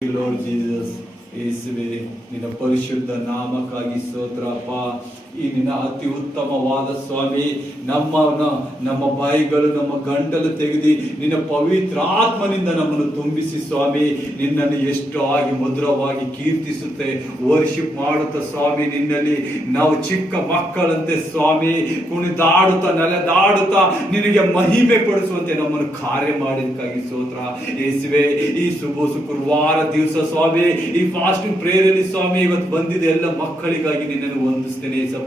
Lord Jesus, ಯೇಸುವೆ ನಿನ್ನ ಪರಿಶುದ್ಧ ನಾಮಕ್ಕಾಗಿ ಸ್ತೋತ್ರಪ್ಪ. ಈ ನಿನ್ನ ಅತಿ ಉತ್ತಮವಾದ ಸ್ವಾಮಿ ನಮ್ಮ ಬಾಯಿಗಳು ನಮ್ಮ ಗಂಟಲು ತೆಗೆದು ನಿನ್ನ ಪವಿತ್ರ ಆತ್ಮನಿಂದ ನಮ್ಮನ್ನು ತುಂಬಿಸಿ ಸ್ವಾಮಿ, ನಿನ್ನನ್ನು ಎಷ್ಟು ಆಗಿ ಮಧುರವಾಗಿ ಕೀರ್ತಿಸುತ್ತೆ, ವರ್ಷಿಪ್ ಮಾಡುತ್ತ ಸ್ವಾಮಿ. ನಿನ್ನಲ್ಲಿ ನಾವು ಚಿಕ್ಕ ಮಕ್ಕಳಂತೆ ಸ್ವಾಮಿ ಕುಣಿದಾಡುತ್ತಾ ನೆಲೆದಾಡುತ್ತಾ ನಿನಗೆ ಮಹಿಮೆ ಪಡಿಸುವಂತೆ ನಮ್ಮನ್ನು ಕಾರ್ಯ ಮಾಡಿದಕ್ಕಾಗಿ ಸ್ತೋತ್ರ ಯೇಸುವೆ. ಈ ಶುಕ್ರವಾರ ದಿವಸ ಸ್ವಾಮಿ, ಈ ಫಾಸ್ಟಿಂಗ್ ಪ್ರೇಯರಲ್ಲಿ ಸ್ವಾಮಿ ಇವತ್ತು ಬಂದಿದೆ ಎಲ್ಲ ಮಕ್ಕಳಿಗಾಗಿ ನಿನ್ನನ್ನು ವಂದಿಸ್ತೇನೆ ಏಸಪ್ಪ.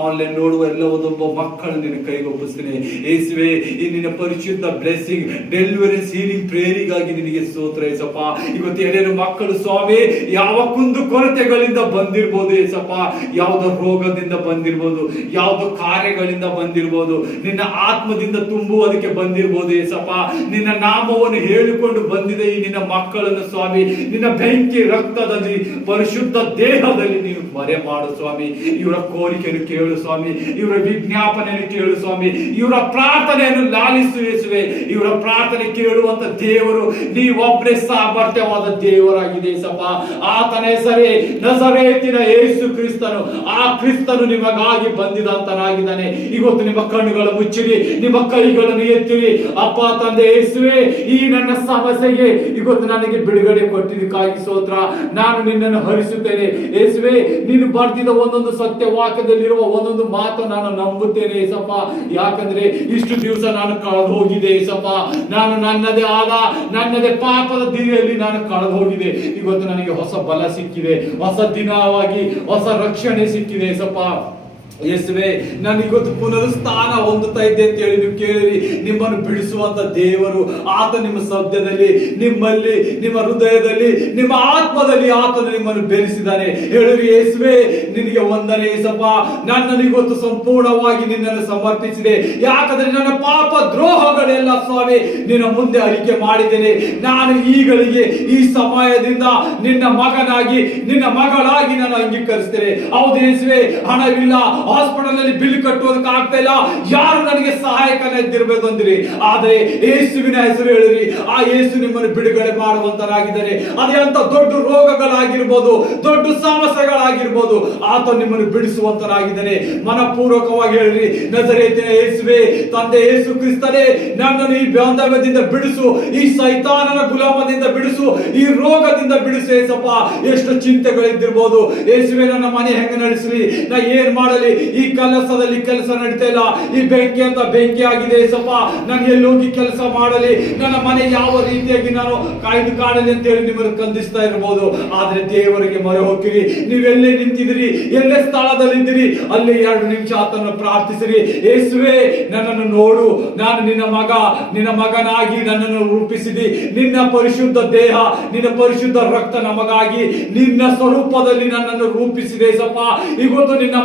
ಆನ್ಲೈನ್ ನೋಡುವ ಎಲ್ಲ ಒಂದೊಬ್ಬ ಮಕ್ಕಳು ನಿನ್ನ ಕೈಗೆ ಒಪ್ಪಿಸ್ತೇನೆ ಯೇಸುವೆ. ಈ ನಿನ್ನ ಪರಿಶುದ್ಧ ಬ್ಲೆಸ್ಸಿಂಗ್, ಡೆಲಿವರೆನ್ಸ್, ಹೀಲಿಂಗ್ ಪ್ರೇಯರಿಗಾಗಿ ನಿನಗೆ ಸ್ತೋತ್ರ ಏಸಪ್ಪ. ಇವತ್ತು ಏನೇನು ಮಕ್ಕಳು ಸ್ವಾಮಿ ಯಾವ ಕುಂದು ಕೊರತೆಗಳಿಂದ ಬಂದಿರ್ಬೋದು ಏಸಪ್ಪ, ಯಾವುದೋ ರೋಗದಿಂದ ಬಂದಿರ್ಬೋದು, ಯಾವುದೋ ಕಾರ್ಯಗಳಿಂದ ಬಂದಿರ್ಬೋದು, ನಿನ್ನ ಆತ್ಮದಿಂದ ತುಂಬುವುದಕ್ಕೆ ಬಂದಿರ್ಬೋದು ಏಸಪ್ಪ. ನಿನ್ನ ನಾಮವನ್ನು ಹೇಳಿಕೊಂಡು ಬಂದಿದೆ ಈ ನಿನ್ನ ಮಕ್ಕಳನ್ನು ಸ್ವಾಮಿ, ನಿನ್ನ ಬೆಂಕಿ ರಕ್ತದಲ್ಲಿ ಪರಿಶುದ್ಧ ದೇಹದಲ್ಲಿ ನೀನು ಮರೆ ಮಾಡು ಸ್ವಾಮಿ. ಇವರ ಕೋರಿಕೆಯನ್ನು ಕೇಳು ಸ್ವಾಮಿ, ಇವರ ವಿಜ್ಞಾಪನೆಯನ್ನು ಕೇಳು ಸ್ವಾಮಿ, ಇವರ ಪ್ರಾರ್ಥನೆಯನ್ನು ಲಾಲಿಸು ಯೇಸುವೆ. ಇವರ ಪ್ರಾರ್ಥನೆ ಕೇಳುವಂತ ದೇವರು ನೀವೊಬ್ಬರೇ ಸಾಮರ್ಥ್ಯವಾದ ದೇವರಾಗಿದೆ ಸಪ. ಆತನ ಹೆಸರೇ ನಜರೇತಿನ ಯೇಸು ಕ್ರಿಸ್ತನು. ಆ ಕ್ರಿಸ್ತನು ನಿಮಗಾಗಿ ಬಂದಿದಂತನಾಗಿದ್ದಾನೆ. ಇವತ್ತು ನಿಮ್ಮ ಕಣ್ಣುಗಳು ಮುಚ್ಚಿರಿ, ನಿಮ್ಮ ಕೈಗಳನ್ನು ಎತ್ತಿರಿ. ಅಪ್ಪ ತಂದೆ ಯೇಸುವೆ, ಈ ನನ್ನ ಸಮಸ್ಯೆಗೆ ಇವತ್ತು ನನಗೆ ಬಿಡುಗಡೆ ಕೊಟ್ಟಿದ್ದಕ್ಕಾಗಿ ಸ್ತೋತ್ರ. ನಾನು ನಿನ್ನನ್ನು ಹರಿಸುತ್ತೇನೆ ಯೇಸುವೆ. ನೀನು ಬರ್ತಿದ್ದ ಒಂದೊಂದು ಸತ್ಯ ವಾಕ್ಯದಲ್ಲಿರುವ ಒಂದೊಂದು ಮಾತು ನಾನು ನಂಬುತ್ತೇನೆ ಏಸಪ್ಪ. ಯಾಕಂದ್ರೆ ಇಷ್ಟು ದಿವಸ ನಾನು ಕಳೆದು ಹೋಗಿದೆ ಏಸಪ್ಪ. ನಾನು ನನ್ನದೇ ಪಾಪದ ದಿನದಲ್ಲಿ ನಾನು ಕಳೆದು ಹೋಗಿದೆ. ಇವತ್ತು ನನಗೆ ಹೊಸ ಬಲ ಸಿಕ್ಕಿದೆ, ಹೊಸ ದಿನವಾಗಿ ಹೊಸ ರಕ್ಷಣೆ ಸಿಕ್ಕಿದೆ ಏಸಪ್ಪ. ಯೇಸುವೆ, ನಾನು ಇವತ್ತು ಪುನರುತ್ಥಾನ ಹೊಂದುತ್ತಾ ಇದ್ದೆ ಅಂತ ಹೇಳಿ ನೀವು ಕೇಳಿರಿ. ನಿಮ್ಮನ್ನು ಬಿಡಿಸುವಂತ ದೇವರು ಆತ ನಿಮ್ಮ ಶಬ್ದದಲ್ಲಿ, ನಿಮ್ಮಲ್ಲಿ, ನಿಮ್ಮ ಹೃದಯದಲ್ಲಿ, ನಿಮ್ಮ ಆತ್ಮದಲ್ಲಿ ಆತನು ನಿಮ್ಮನ್ನು ಬೆರೆಸಿದ್ದಾನೆ. ಹೇಳಿರಿ ಯೇಸುವೆ, ನಿನಗೆ ವಂದನೆ ಯೇಸಪ್ಪ. ನನ್ನನ್ನು ಇವತ್ತು ಸಂಪೂರ್ಣವಾಗಿ ನಿನ್ನನ್ನು ಸಮರ್ಪಿಸಿದೆ. ಯಾಕಂದ್ರೆ ನನ್ನ ಪಾಪ ದ್ರೋಹಗಳೆಲ್ಲ ಸ್ವಾಮಿ ನಿನ್ನ ಮುಂದೆ ಅರಿಕೆ ಮಾಡಿದ್ದೇನೆ. ನಾನು ಈಗಳಿಗೆ ಈ ಸಮಯದಿಂದ ನಿನ್ನ ಮಗನಾಗಿ, ನಿನ್ನ ಮಗಳಾಗಿ ನಾನು ಅಂಗೀಕರಿಸ್ತೇನೆ. ಹೌದು ಯೇಸುವೆ, ಹಣವಿಲ್ಲ, ಹಾಸ್ಪಿಟಲ್ ನಲ್ಲಿ ಬಿಲ್ ಕಟ್ಟುವುದಕ್ಕೆ ಆಗ್ತಾ ಇಲ್ಲ, ಯಾರು ನನಗೆ ಸಹಾಯಕನಿದ್ದಿರಬೇಕು ಅಂದ್ರಿ. ಆದರೆ ಯೇಸುವಿನ ಹೆಸರು ಹೇಳಿರಿ, ಆ ಯೇಸು ನಿಮ್ಮನ್ನು ಬಿಡುಗಡೆ ಮಾಡುವಂತನಾಗಿದ್ದಾರೆ. ಅದೇ ಅಂತ ದೊಡ್ಡ ರೋಗಗಳಾಗಿರ್ಬೋದು, ದೊಡ್ಡ ಸಮಸ್ಯೆಗಳಾಗಿರ್ಬೋದು, ಆತ ನಿಮ್ಮನ್ನು ಬಿಡಿಸುವಂತನಾಗಿದ್ದಾನೆ. ಮನಪೂರ್ವಕವಾಗಿ ಹೇಳಿರಿ, ನಜರೇತಿನ ಯೇಸುವೆ, ತಂದೆ ಯೇಸು ಕ್ರಿಸ್ತನೇ, ನನ್ನನ್ನು ಈ ಬಾಂಧವ್ಯದಿಂದ ಬಿಡಿಸು, ಈ ಸೈತಾನನ ಗುಲಾಮದಿಂದ ಬಿಡಿಸು, ಈ ರೋಗದಿಂದ ಬಿಡಿಸು ಏಸಪ್ಪ. ಎಷ್ಟು ಚಿಂತೆಗಳಿದ್ದಿರ್ಬೋದು ಯೇಸುವೆ, ನನ್ನ ಮನೆ ಹೆಂಗೆ ನಡೆಸಲಿ, ನಾ ಏನ್ ಮಾಡಲಿ, ಈ ಕೆಲಸದಲ್ಲಿ ಕೆಲಸ ನಡೀತಾ ಇಲ್ಲ, ಈ ಬೆಂಕಿ ಅಂತ ಬೆಂಕಿ ಆಗಿದೆ ಏಸಪ್ಪ, ನಾನು ಎಲ್ಲಿ ಹೋಗಿ ಕೆಲಸ ಮಾಡಲಿ, ನನ್ನ ಮನೆ ಯಾವ ರೀತಿಯಾಗಿ ನಾನು ಕಾಯ್ದು ಕಾಣಲಿ ಅಂತ ಹೇಳಿ ನಿಮ್ಮನ್ನು ಕಂದಿಸ್ತಾ ಇರಬಹುದು. ಆದ್ರೆ ದೇವರಿಗೆ ಮೊರೆ ಹೋಗಿರಿ. ನೀವೆಲ್ಲೇ ನಿಂತಿದ್ದೀರಿ, ಎಲ್ಲೇ ಸ್ಥಳದಲ್ಲಿದ್ದೀರಿ, ಅಲ್ಲಿ 2 ನಿಮಿಷ ಆತನನ್ನು ಪ್ರಾರ್ಥಿಸಿರಿ. ಯೇಸುವೆ, ನನ್ನನ್ನು ನೋಡು, ನಾನು ನಿನ್ನ ಮಗನಾಗಿ ನನ್ನನ್ನು ರೂಪಿಸಿದಿ. ನಿನ್ನ ಪರಿಶುದ್ಧ ದೇಹ, ನಿನ್ನ ಪರಿಶುದ್ಧ ರಕ್ತ ನಮಗಾಗಿ ನಿನ್ನ ಸ್ವರೂಪದಲ್ಲಿ ನನ್ನನ್ನು ರೂಪಿಸಿದೆ ಸಪ್ಪ. ಇವತ್ತು ನಿನ್ನ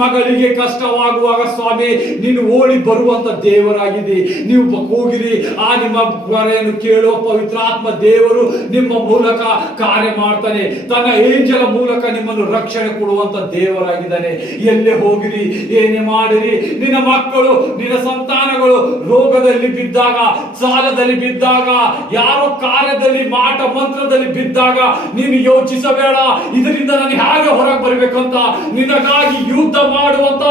ಮಗಳಿಗೆ ಕಷ್ಟವಾಗುವಾಗ ಸ್ವಾಮಿ ನೀನು ಓಡಿ ಬರುವಂತ ದೇವರಾಗಿದೆ. ನೀವು ಹೋಗಿರಿ, ಆ ನಿಮ್ಮ ಹೊರೆಯನ್ನು ಕೇಳುವ ಪವಿತ್ರಾತ್ಮ ದೇವರು ನಿಮ್ಮ ಮೂಲಕ ಕಾರ್ಯ ಮಾಡ್ತಾನೆ. ತನ್ನ ಏಂಜಲ ಮೂಲಕ ನಿಮ್ಮನ್ನು ರಕ್ಷಣೆ ಕೊಡುವಂತ ದೇವರಾಗಿದ್ದಾನೆ. ಎಲ್ಲೇ ಹೋಗಿರಿ, ಏನೇ ಮಾಡಿರಿ, ನಿನ್ನ ಮಕ್ಕಳು, ನಿನ್ನ ಸಂತಾನಗಳು ರೋಗದಲ್ಲಿ ಬಿದ್ದಾಗ, ಸಾಲದಲ್ಲಿ ಬಿದ್ದಾಗ, ಯಾರೋ ಕಾರ್ಯದಲ್ಲಿ ಮಾಟ ಮಂತ್ರದಲ್ಲಿ ಬಿದ್ದಾಗ ನೀನು ಯೋಚಿಸಬೇಡ, ಇದರಿಂದ ನಾನು ಹೇಗೆ ಹೊರಗೆ ಬರಬೇಕಂತ. ನಿನಗಾಗಿ ಯುದ್ಧ ಮಾಡುವಂತ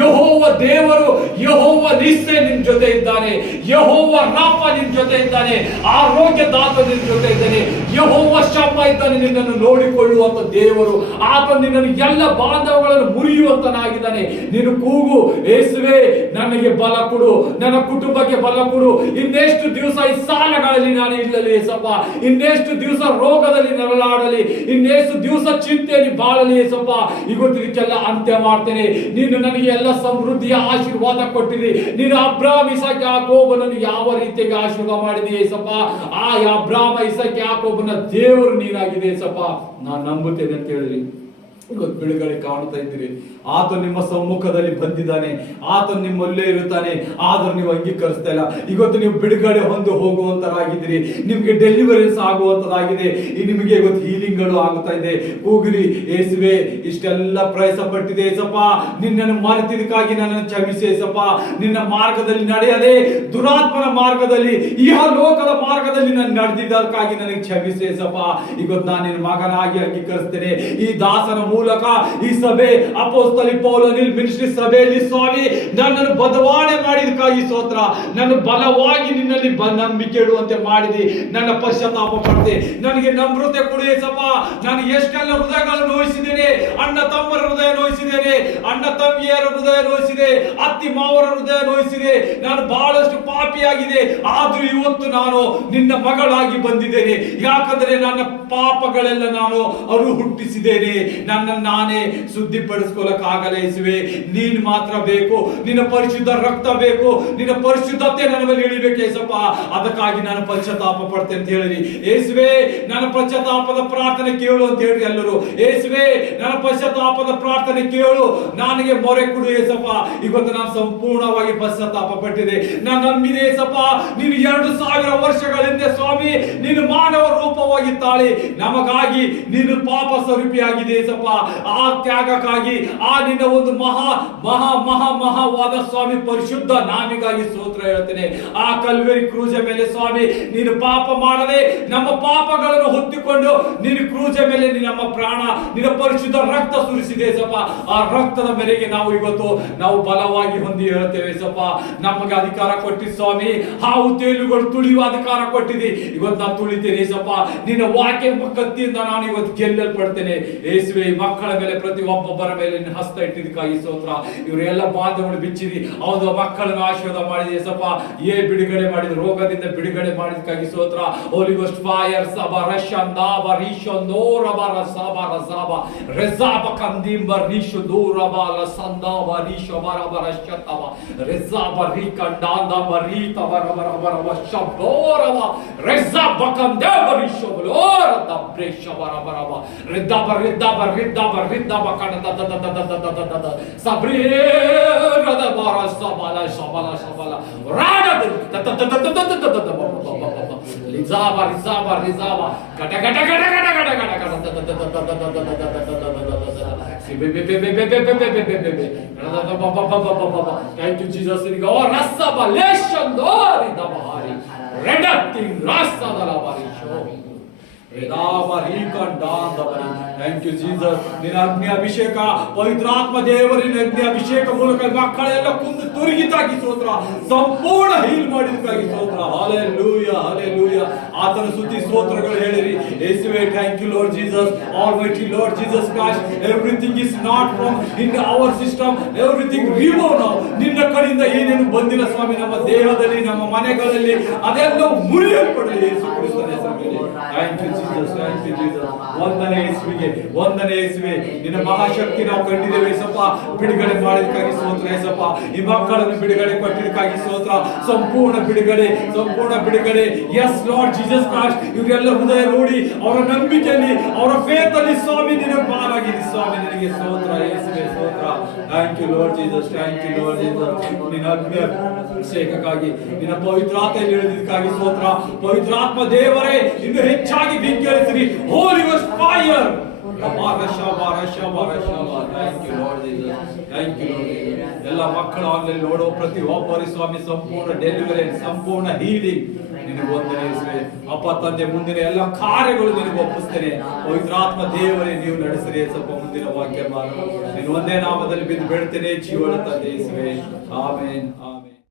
ಯೆಹೋವ ದೇವರು, ಯೆಹೋವ ನಿಸ್ಸೆ ನಿನ್ ಜೊತೆ ಇದ್ದಾನೆ. ಯೆಹೋವ ರಾಫ ನಿನ್ ಜೊತೆ ಇದ್ದಾನೆ. ಆರೋಗ್ಯದಾತ ನಿನ್ ಜೊತೆ ಇದ್ದಾನೆ. ಯೆಹೋವ ಶಮ್ಮ ಇದ್ದಾನೆ, ನಿನ್ನನ್ನು ನೋಡಿಕೊಳ್ಳುವಂತ ದೇವರು. ಆತ ನಿನ್ನನ್ನು ಎಲ್ಲ ಬಾಂಧವಗಳನ್ನು ಮುರಿಯುವಂತನಾಗಿದ್ದಾನೆ. ನೀನು ಕೂಗು, ಯೇಸುವೆ ನನಗೆ ಬಲ ಕೊಡು, ನನ್ನ ಕುಟುಂಬಕ್ಕೆ ಬಲ ಕೊಡು. ಇನ್ನೆಷ್ಟು ದಿವಸ ಈ ಸಾಲಗಳಲ್ಲಿ ನಾನು ಇರಲಿ ಏಸಪ್ಪ, ಇನ್ನೆಷ್ಟು ದಿವಸ ರೋಗದಲ್ಲಿ ನರಳಾಡಲಿ, ಇನ್ನೆಷ್ಟು ದಿವಸ ಚಿಂತೆಯಲ್ಲಿ ಬಾಳಲಿ ಏಸಪ್ಪ. ಇವತ್ತು ಇದಕ್ಕೆಲ್ಲ ಅಂತ್ಯ ಮಾಡ್ತೇನೆ. ನೀನು ನನಗೆ ಎಲ್ಲ ಸಮೃದ್ಧಿಯ ಆಶೀರ್ವಾದ ಕೊಟ್ಟಿರಿ. ನೀನು ಅಬ್ರಾಮ್ ಇಸಾಕ್ ಯಾಕೋಬನನ್ನು ಯಾವ ರೀತಿಯಾಗಿ ಆಶೀರ್ವಾದ ಮಾಡಿದೆ ಏಸಪ್ಪ, ಆ ಅಬ್ರಾಮ ಇಸಾಕ್ ಯಾಕೋಬನ ದೇವರು ನೀನಾಗಿದೆ ಏಸಪ್ಪ. ನಾನು ನಂಬುತ್ತೇನೆ ಅಂತ ಹೇಳಿರಿ. ಇವತ್ತು ಬಿಡುಗಡೆ ಕಾಣುತ್ತಾ ಇದ್ದೀರಿ. ಆತ ನಿಮ್ಮ ಸಮ್ಮುಖದಲ್ಲಿ ಬಂದಿದ್ದಾನೆ, ಆತ ನಿಮ್ಮಲ್ಲೇ ಇರುತ್ತಾನೆ, ಆದರೂ ನೀವು ಅಂಗೀಕರಿಸ್ತಾ ಇಲ್ಲ. ಇವತ್ತು ನೀವು ಬಿಡುಗಡೆ ಹೊಂದು ಹೋಗುವಂತರಾಗಿದ್ದೀರಿ, ನಿಮ್ಗೆ ಡೆಲಿವರೀಸ್ ಆಗುವಂತದಾಗಿದೆ, ನಿಮಗೆ ಇವತ್ತು ಹೀಲಿಂಗ್ ಗಳು ಆಗುತ್ತಾ ಇದೆ. ಕೂಗಿರಿ, ಯೇಸುವೆ ಇಷ್ಟೆಲ್ಲ ಪ್ರಯಾಸ ಪಟ್ಟಿದೆ ಏಸಪ್ಪ, ನಿನ್ನನ್ನು ಮರೆತಿದ್ದಕ್ಕಾಗಿ ನನ್ನನ್ನು ಕ್ಷಮಿಸಿ ಏಸಪ್ಪ. ನಿನ್ನ ಮಾರ್ಗದಲ್ಲಿ ನಡೆಯದೆ ದುರಾತ್ಮನ ಮಾರ್ಗದಲ್ಲಿ, ಈ ಲೋಕದ ಮಾರ್ಗದಲ್ಲಿ ನಾನು ನಡೆದಿದ್ದಕ್ಕಾಗಿ ನನಗೆ ಕ್ಷಮಿಸಿ ಏಸಪ್ಪ. ಇವತ್ತು ನಾನು ನಿನ್ನ ಮಗನಾಗಿ ಅಂಗೀಕರಿಸ್ತೇನೆ. ಈ ದಾಸನ ಮೂಲಕ ಈ ಸಭೆ ಅಪೊಸ್ತಲಿಕ್ ಪೌಲನಿಲ್ ಮಿನಿಸ್ಟ್ರಿ ಸಭೆಯಲ್ಲಿ ಸ್ವಾಮಿ ನನ್ನನ್ನು ಬದಲಾವಣೆ ಮಾಡಿದಕ್ಕಾಗಿ ಸ್ತೋತ್ರ. ನನ್ನ ಬಲವಾಗಿ ನಿನ್ನಲ್ಲಿ ನಂಬಿಕೆ ಇಡುವಂತೆ ಮಾಡಿದಿ. ನನ್ನ ಪಶ್ಚಾತ್ತಾಪ ಪಡ್ತೆ, ನನಗೆ ನಮ್ರತೆ ಕೊಡು ಏಸಪ್ಪ. ನಾನು ಎಷ್ಟೆಲ್ಲ ಹೃದಯಗಳನ್ನು ನೋಯಿಸಿದ್ದೇನೆ, ಅಣ್ಣ ತಮ್ಮರ ಹೃದಯ ನೋಯಿಸಿದ್ದೇನೆ, ಅಣ್ಣ ತಂಗಿಯರ ಹೃದಯ ನೋಯಿಸಿದೆ, ಅತ್ತಿ ಮಾವರ ಹೃದಯ ನೋಯಿಸಿದೆ. ನಾನು ಬಹಳಷ್ಟು ಪಾಪಿಯಾಗಿದೆ, ಆದ್ರೂ ಇವತ್ತು ನಾನು ನಿನ್ನ ಮಗಳಾಗಿ ಬಂದಿದ್ದೇನೆ. ಯಾಕಂದ್ರೆ ನನ್ನ ಪಾಪಗಳೆಲ್ಲ ನಾನು ಅವರು ಹುಟ್ಟಿಸಿದ್ದೇನೆ. ನನ್ನನ್ನು ನಾನೇ ಶುದ್ಧಿಪಡಿಸ್ಕೊಳ್ಳಕ್ಕಾಗಲ್ಲ ಯೇಸುವೆ, ನೀನು ಮಾತ್ರ ಬೇಕು. ನಿನ್ನ ಪರಿಶುದ್ಧ ರಕ್ತ ಬೇಕು, ನಿನ್ನ ಪರಿಶುದ್ಧತೆ ನನ್ನ ಮೇಲೆ ಇಳಿಬೇಕು ಯೇಸಪ್ಪ. ಅದಕ್ಕಾಗಿ ನಾನು ಪಶ್ಚಾತ್ತಾಪ ಪಡ್ತೇನೆ ಅಂತ ಹೇಳಿರಿ ಯೇಸುವೆ. ನನ್ನ ಪಶ್ಚಾತ್ತಾಪದ ಪ್ರಾರ್ಥನೆ ಕೇಳು ಅಂತ ಹೇಳಿ ಎಲ್ಲರೂ. ಯೇಸುವೆ ನನ್ನ ಪಶ್ಚಾತ್ತಾಪದ ಪ್ರಾರ್ಥನೆ ಕೇಳು, ನನಗೆ ಮೊರೆ ಕೊಡು ಯೇಸಪ್ಪ. ಇವತ್ತು ನಾನು ಸಂಪೂರ್ಣವಾಗಿ ಪಶ್ಚಾತ್ತಾಪ ಪಟ್ಟಿದೆ. ನಾನು ನಂಬಿದೆ ಯೇಸಪ್ಪ, ನೀನು 2000 ವರ್ಷಗಳ ಹಿಂದೆ ಸ್ವಾಮಿ ನೀನು ಮಾನವ ರೂಪವಾಗಿ ತಾಳಿ ನಮಗಾಗಿ ನೀನು ಪಾಪ ಸ್ವರೂಪಿಯಾಗಿದೆ ಯೇಸಪ್ಪ. ಆ ತ್ಯಾಗಕ್ಕಾಗಿ, ಆ ನಿನ್ನ ಒಂದು ಮಹಾ ಮಹಾ ಮಹಾ ಮಹಾವಾದ ಸ್ವಾಮಿ ಪರಿಶುದ್ಧ ನಾಮಿಗಾಗಿ ಸ್ತೋತ್ರ ಹೇಳ್ತೇನೆ. ಆ ಕಲ್ವರಿ ಕ್ರೂಜ ಮೇಲೆ ಸ್ವಾಮಿ ನೀನು ಪಾಪ ಮಾಡದೆ ನಮ್ಮ ಪಾಪಗಳನ್ನು ಹೊತ್ತಿಕೊಂಡು ನೀನು ಕ್ರೂಜ ಮೇಲೆ ನಮ್ಮ ಪ್ರಾಣ ನಿನ್ನ ಪರಿಶುದ್ಧ ರಕ್ತ ಸುರಿಸಿದೆ ಸಪ್ಪ. ಆ ರಕ್ತದ ಮೇರೆಗೆ ನಾವು ಇವತ್ತು ನಾವು ಬಲವಾಗಿ ಹೊಂದಿ ಹೇಳ್ತೇವೆ ಸಪ್ಪ. ನಮಗೆ ಅಧಿಕಾರ ಕೊಟ್ಟಿ ಸ್ವಾಮಿ, ಹಾವು ತೇಲುಗಳು ತುಳಿಯುವ ಅಧಿಕಾರ ಕೊಟ್ಟಿದೆ. ಇವತ್ತು ನಾನು ತುಳಿತೇನೆ ಸಪ್ಪ. ನಿನ್ನ ವಾಕ್ಯ ಕತ್ತಿಯಿಂದ ನಾನು ಇವತ್ತು ಗೆಲ್ಲಲ್ಪಡ್ತೇನೆ ಯೇಸುವೆ. ಮಕ್ಕಳ ಮೇಲೆ ಪ್ರತಿ ಒಬ್ಬೊಬ್ಬರ ಮೇಲೆ ನಿನ್ನ ಹಸ್ತ ಇಟ್ಟಿದ್ದಕ್ಕಾಗಿ ಸ್ತೋತ್ರ. ಇವರೆಲ್ಲ ಬಾಧೆಗಳು ಬಿಚ್ಚಿದಿ, ಹೌದು ಮಕ್ಕಳನ್ನು ಆಶೀರ್ವಾದ ಮಾಡಿದೆ ಸಪ್ಪ. ಬಿಡುಗಡೆ ಮಾಡಿದ ರೋಗದಿಂದ ಬಿಡುಗಡೆ ಮಾಡಿದಕ್ಕಾಗಿ ಸ್ತೋತ್ರ. ಹೋಲಿ ಗೋಸ್ಟ್ ಫೈರ್ ಸಬ ರಶಂದಾಬ ರಿಶಂದೋರಬ ರಸಬ ರಸಬ ರೆಜಾಬ ಕಂದಿಂಬ ರಿಶುದೂರಬ ಲಸಂದಾಬ ರಿಶಬರಬ ರಶತಬ ರೆಜಾಬ ರಿಕಂಡಾಂದಬ ರೀತಬ ರಬ ರಬ ರಬ ಶಬ್ದೋರಬ ರೆಜಾಬ ಕಂದೇಬ ರಿಶಬಲೋರ ದಬ್ರೇಶಬ ರಬ ರಬ ರಿದ್ದಬ ರಿದ್ದಬ ರಿದ್ದಬ ರಿದ್ದಬ ಕಣದ ದ ದ ದ ದ ದ ದ ದ ಸಬ್ರೇರದ ಬಾರ ಸಬಲ ಸಬಲ ಸಬಲ ರಾಡದ ದ ದ ದ ದ ದ ದ ದ ಲಿಜಾಬ ರಿಜಾಬ ರಿಜಾಬ ಗಟ ಗಟ ಗಟ ಗಟ ಗಟ ಗಟ ಗಟ ದ ದ ದ ದ ದ ದ ದ ದ Thank you, Jesus. Rasa balation dori da bahari. Redacting rasa da la barisho. Thank you, Jesus. ನಿನ್ನ ಅಗ್ನಿ ಅಭಿಷೇಕ, ಪವಿತ್ರಾತ್ಮ ದೇವರಿನ ಅಗ್ನಿ ಅಭಿಷೇಕ ಮೂಲಕ ಮಕ್ಕಳೆಲ್ಲ ಕುಂದು ತುರುಗಿತಾಗಿ ಸ್ತೋತ್ರ. ಸಂಪೂರ್ಣ ಹೀಲ್ ಮಾಡಿದಕ್ಕಾಗಿ ಸ್ತೋತ್ರ. Hallelujah hallelujah. ಆತನ ಸ್ತುತಿ ಸ್ತೋತ್ರಗಳು ಹೇಳಿರಿ ಯೇಸುವೆ. Thank you Lord Jesus, almighty Lord Jesus Christ. Everything is not from in our system, everything remove ನಾವು. ನಿನ್ನ ಕಡೆಯಿಂದ ಏನೇನು ಬಂದಿಲ್ಲ ಸ್ವಾಮಿ ನಮ್ಮ ದೇಹದಲ್ಲಿ ನಮ್ಮ ಮನೆಗಳಲ್ಲಿ ಅದೆಲ್ಲ ಮುರಿಯಲ್ಪಡಲಿ ಯೇಸು ಕ್ರಿಸ್ತನ ಹೆಸರಿನಲ್ಲಿ. Thank you Jesus, thank you Jesus. ವಂದನೆ ಯೇಸುವಿಗೆ, ವಂದನೆ ಯೇಸುವೆ. ನಿನ್ನ ಮಹಾಶಕ್ತಿ ನಾವು ಕಂಡಿದ್ದೇವೆ ಯೇಸಪ್ಪ. ಬಿಡುಗಡೆ ಮಾಡಿದಕ್ಕಾಗಿ ಸ್ತೋತ್ರ ಯೇಸಪ್ಪ. ಈ ಮಕ್ಕಳನ್ನು ಬಿಡುಗಡೆ ಕೊಟ್ಟಿದ್ದಕ್ಕಾಗಿ ಸ್ತೋತ್ರ. ಸಂಪೂರ್ಣ ಬಿಡುಗಡೆ, ಸಂಪೂರ್ಣ ಬಿಡುಗಡೆ. S lord Jesus Christ. ಇವರೆಲ್ಲ ಹೃದಯ ನೋಡಿ ಅವರ ನಂಬಿಕೆಯಲ್ಲಿ ಅವರ ಫೇತ್ ಅಲ್ಲಿ ಸ್ವಾಮಿ ನಿನ್ನ ಪಾಲಾಗಿದೆ ಸ್ವಾಮಿ. ನಿನಗೆ ಸ್ತೋತ್ರ ಯೇಸುವೆ, ಸ್ತೋತ್ರ. Thank you Lord Jesus, thank you Lord Jesus. ನಿನ್ನ ಅಗ್ನಿ ಅಭಿಷೇಕಕ್ಕಾಗಿ, ನಿನ್ನ ಪವಿತ್ರಾತ್ಮೆಯಲ್ಲಿ ಇಳಿದಿದ್ದಕ್ಕಾಗಿ ಸ್ತೋತ್ರ. ಪವಿತ್ರಾತ್ಮ ದೇವರೇ ಇನ್ನು ಹೆಚ್ಚಾಗಿ ಬೆಂಕಿಳಿಸಿರಿ. ಹೋಲಿ ಗೋಸ್ಟ್ ಫೈರ್. ಎಲ್ಲ ಮಕ್ಕಳ ಆನ್ಲೈನ್ ನೋಡೋ ಪ್ರತಿ ಒಬ್ಬರಿ ಸ್ವಾಮಿ ಸಂಪೂರ್ಣ ಡೆಲಿವರೆನ್ಸ್, ಸಂಪೂರ್ಣ ಹೀಲಿಂಗ್ ನಿನಗೆ ವಂದನೆ ಅಪ್ಪ ತಂದೆ. ಮುಂದಿನ ಎಲ್ಲ ಕಾರ್ಯಗಳು ನಿನಗೆ ಒಪ್ಪಿಸ್ತೇನೆ. ಪವಿತ್ರಾತ್ಮ ದೇವರೇ ನೀವು ನಡೆಸಿರಿ ಸ್ವಲ್ಪ ಮುಂದಿನ ವಾಕ್ಯ ನೀನು ಒಂದೇ ನಾಮದಲ್ಲಿ ಬಿದ್ದು ಬೇಡ್ತೇನೆ ಜೀವನ ತಂದೆ ಯೇಸುವೆ. ಆಮೆನ್.